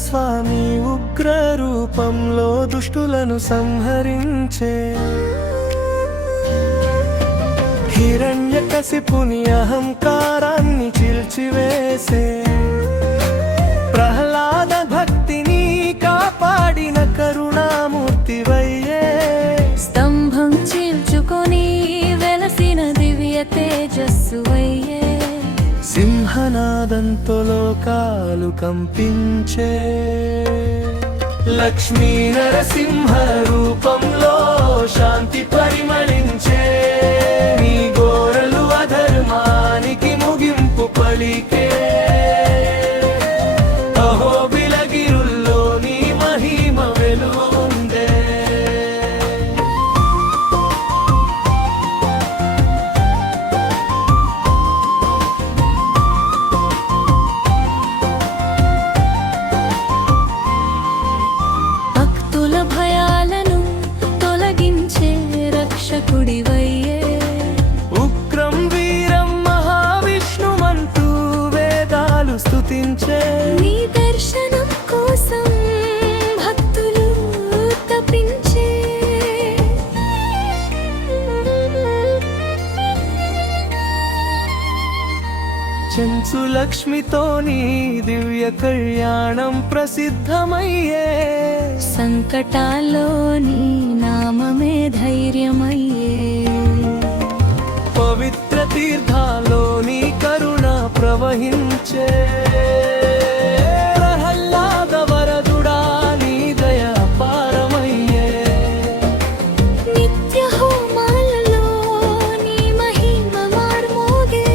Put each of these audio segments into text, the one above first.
స్వామి ఉగ్ర రూపంలో దుష్టులను సంహరించే హిరణ్యకశిపుని అహంకారాన్ని చీల్చివేసే ప్రహ్లాద భక్తిని కాపాడిన కరుణామూర్తివయ్యే స్తంభం చీల్చుకొని వెలసిన దివ్య తేజస్సువయ్యే సింహనాదంతో లోకాలు కంపించే లక్ష్మీ నరసింహ రూపంలో శాంతి పరిమళించే నీ గోరలు అధర్మానికి ముగింపు పలికే అహోబిలగిరుల్లో నీ మహిమ వెలుగుందే భక్తుల భయాలను తొలగించే రక్షకుడివయ్యే ఉగ్రం వీరం మహావిష్ణుమంటూ వేదాలు స్తుతించే నీ దర్శనం కోసం భక్తులు తపించే చెంచు లక్ష్మితో నీ దివ్య కళ్యాణం ప్రసిద్ధమయ్యే సంకటాల్లో నీ నామమే ధైర్యమయ్యే పవిత్ర తీర్థాల్లో నీ కరుణ ప్రవహించే ప్రహ్లాద వరదుడా నీ దయ అపారమయ్యే నిత్య హోమాలలో నీ మహిమ మార్మోగే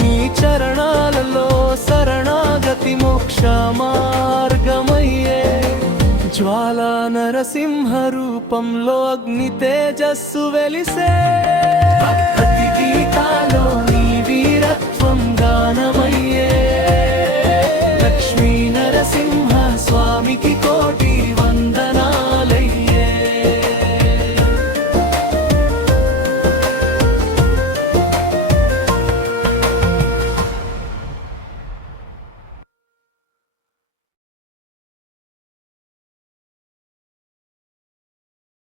నీ చరణాలలో శరణాగతి మోక్ష మార్గమయ్యే జ్వాలా నరసింహ రూపంలో అగ్ని తేజస్సు వెలిసే